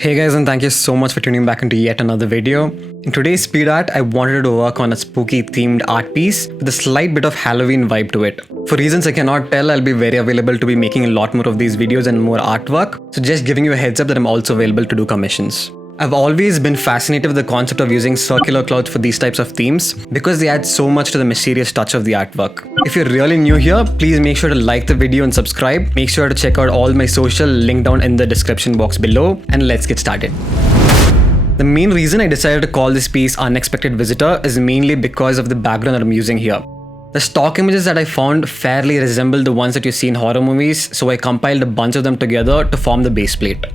Hey guys, and thank you so much for tuning back into yet another video. In today's speed art, I wanted to work on a spooky themed art piece with a slight bit of Halloween vibe to it. For reasons I cannot tell, I'll be very available to be making a lot more of these videos and more artwork, so just giving you a heads up that I'm also available to do commissions. I've always been fascinated with the concept of using circular clouds for these types of themes because they add so much to the mysterious touch of the artwork. If you're really new here, please make sure to like the video and subscribe. Make sure to check out all my social, link down in the description box below, and let's get started. The main reason I decided to call this piece Unexpected Visitor is mainly because of the background that I'm using here. The stock images that I found fairly resemble the ones that you see in horror movies, so I compiled a bunch of them together to form the base plate.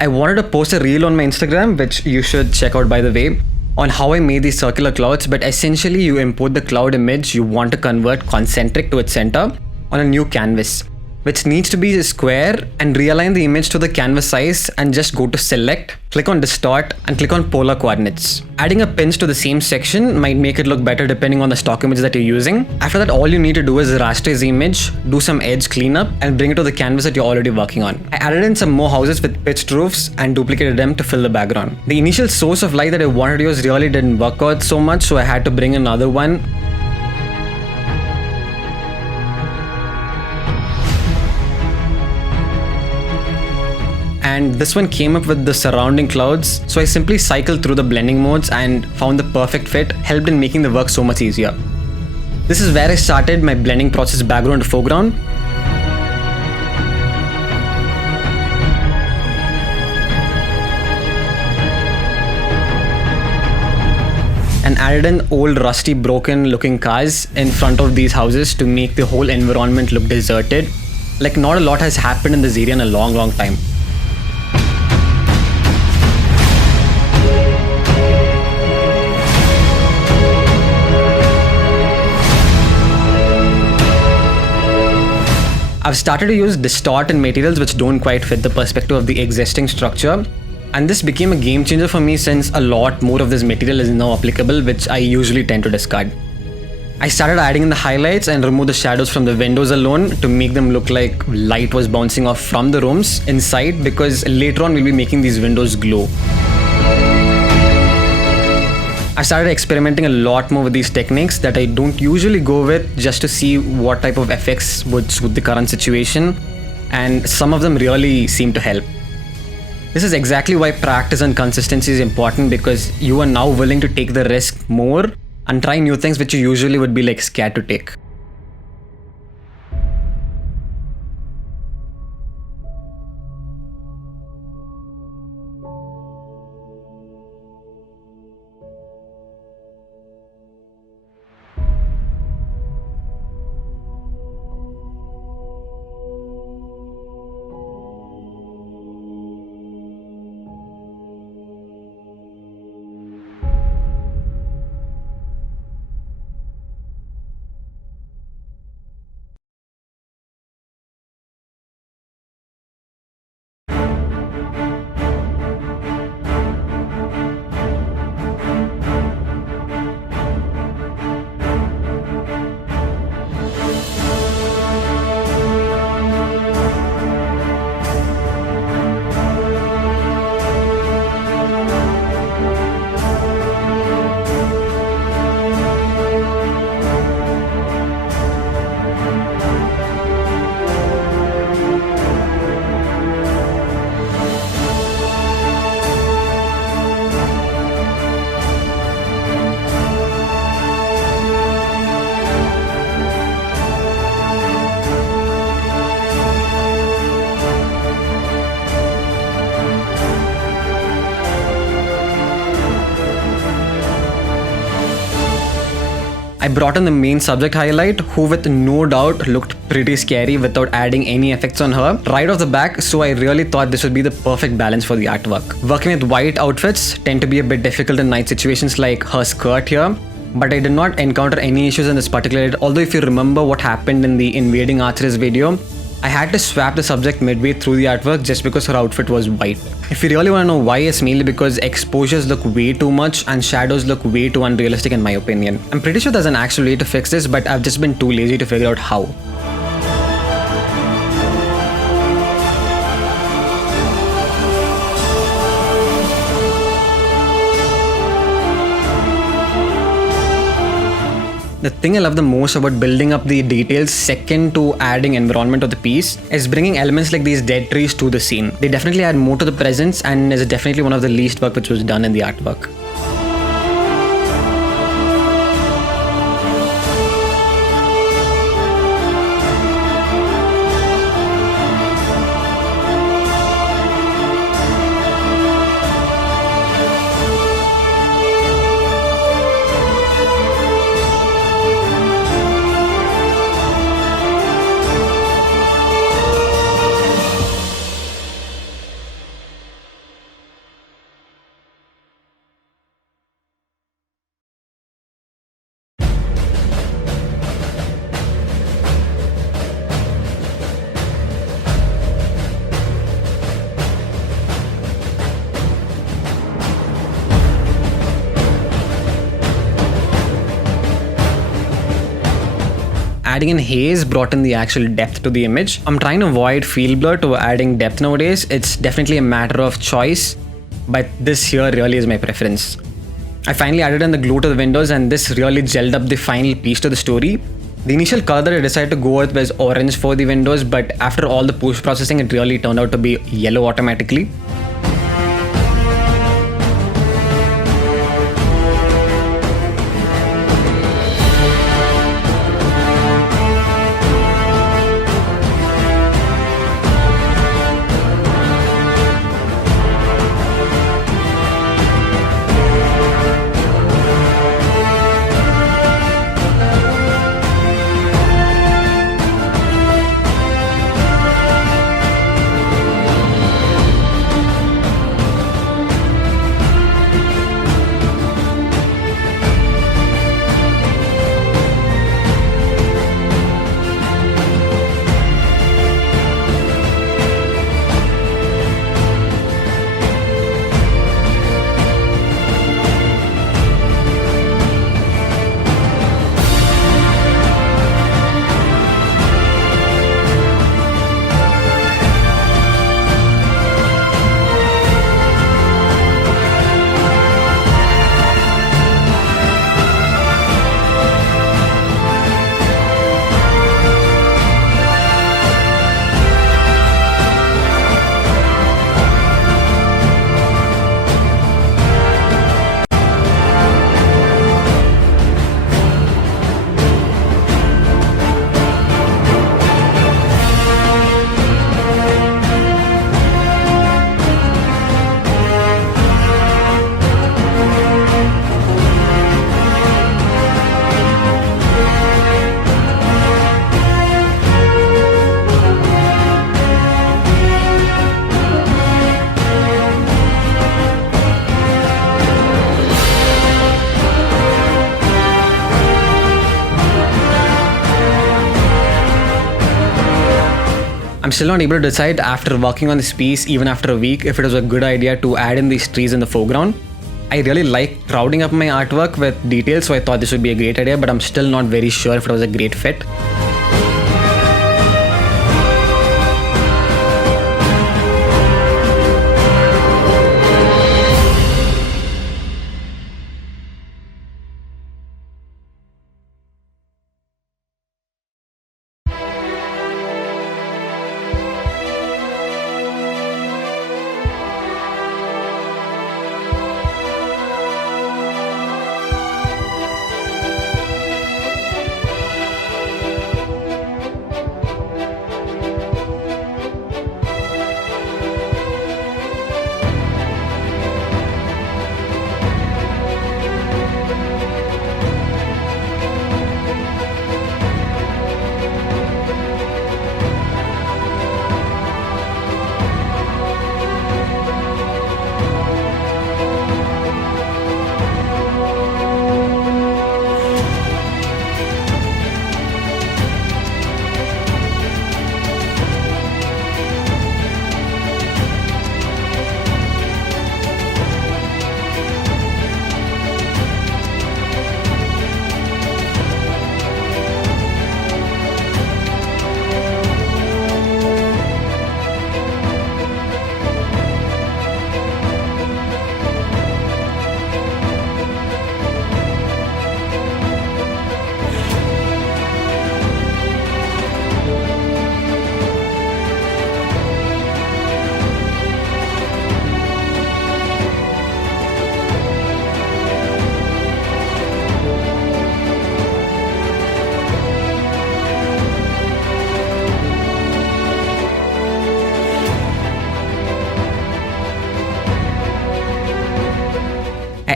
I wanted to post a reel on my Instagram, which you should check out by the way, on how I made these circular clouds, but essentially you import the cloud image you want to convert concentric to its center on a new canvas, which needs to be a square, and realign the image to the canvas size and just go to select, click on distort and click on polar coordinates. Adding a pinch to the same section might make it look better depending on the stock image that you're using. After that, all you need to do is rasterize the image, do some edge cleanup and bring it to the canvas that you're already working on. I added in some more houses with pitched roofs and duplicated them to fill the background. The initial source of light that I wanted to use really didn't work out so much, so I had to bring another one. And this one came up with the surrounding clouds, so I simply cycled through the blending modes and found the perfect fit, helped in making the work so much easier. This is where I started my blending process, background to foreground. And added in old rusty broken looking cars in front of these houses to make the whole environment look deserted. Like not a lot has happened in this area in a long time. I've started to use distort in materials which don't quite fit the perspective of the existing structure, and this became a game changer for me since a lot more of this material is now applicable, which I usually tend to discard. I started adding in the highlights and remove the shadows from the windows alone to make them look like light was bouncing off from the rooms inside, because later on we'll be making these windows glow. I started experimenting a lot more with these techniques that I don't usually go with, just to see what type of effects would suit the current situation, and some of them really seem to help. This is exactly why practice and consistency is important, because you are now willing to take the risk more and try new things which you usually would be like scared to take. I brought in the main subject highlight, who with no doubt looked pretty scary without adding any effects on her right off the back, so I really thought this would be the perfect balance for the artwork. Working with white outfits tend to be a bit difficult in night situations like her skirt here, but I did not encounter any issues in this particular edit. Although if you remember what happened in the Invading Archers video, I had to swap the subject midway through the artwork just because her outfit was white. If you really want to know why, it's mainly because exposures look way too much and shadows look way too unrealistic in my opinion. I'm pretty sure there's an actual way to fix this, but I've just been too lazy to figure out how. The thing I love the most about building up the details second to adding environment of the piece is bringing elements like these dead trees to the scene. They definitely add more to the presence and is definitely one of the least work which was done in the artwork. Adding in haze brought in the actual depth to the image. I'm trying to avoid field blur to adding depth nowadays. It's definitely a matter of choice, but this here really is my preference. I finally added in the glow to the windows and this really gelled up the final piece to the story. The initial color that I decided to go with was orange for the windows, but after all the post-processing it really turned out to be yellow automatically. I'm still not able to decide after working on this piece even after a week if it was a good idea to add in these trees in the foreground. I really like crowding up my artwork with details, so I thought this would be a great idea, but I'm still not very sure if it was a great fit.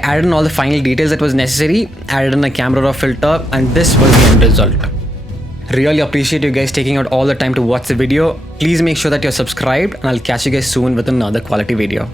added in all the final details that was necessary, added in a camera raw filter, and this was the end result. Really appreciate you guys taking out all the time to watch the video. Please make sure that you're subscribed, and I'll catch you guys soon with another quality video.